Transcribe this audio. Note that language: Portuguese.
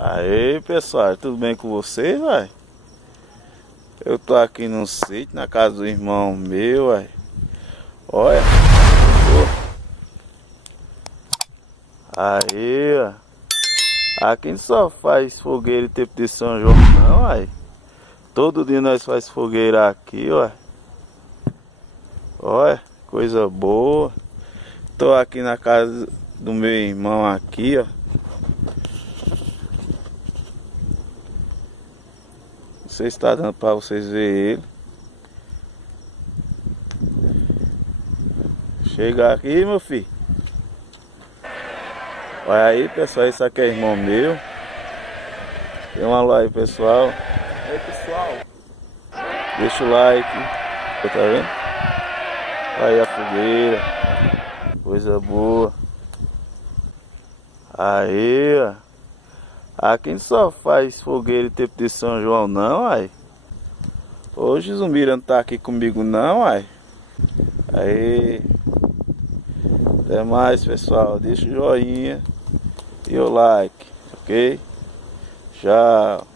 Aí pessoal, tudo bem com vocês, vai? Eu tô aqui no sítio, na casa do irmão meu, vai. Olha. Aí, ó. Aqui não só faz fogueira em tempo de São João, não, vai. Todo dia nós faz fogueira aqui, ó. Olha, coisa boa. Tô aqui na casa do meu irmão aqui, ó. Não sei se está dando para vocês verem ele. Chega aqui, meu filho. Olha aí, pessoal, esse aqui é irmão meu. Dê um alô aí, pessoal. Oi, pessoal. Deixa o like. Tá vendo? Aí a fogueira. Coisa boa. Aí, ó. Aqui não só faz fogueira em tempo de São João, não, ai. Hoje o Zumbira não tá aqui comigo, não, ai. Aí. Até mais, pessoal. Deixa o joinha e o like, ok? Tchau.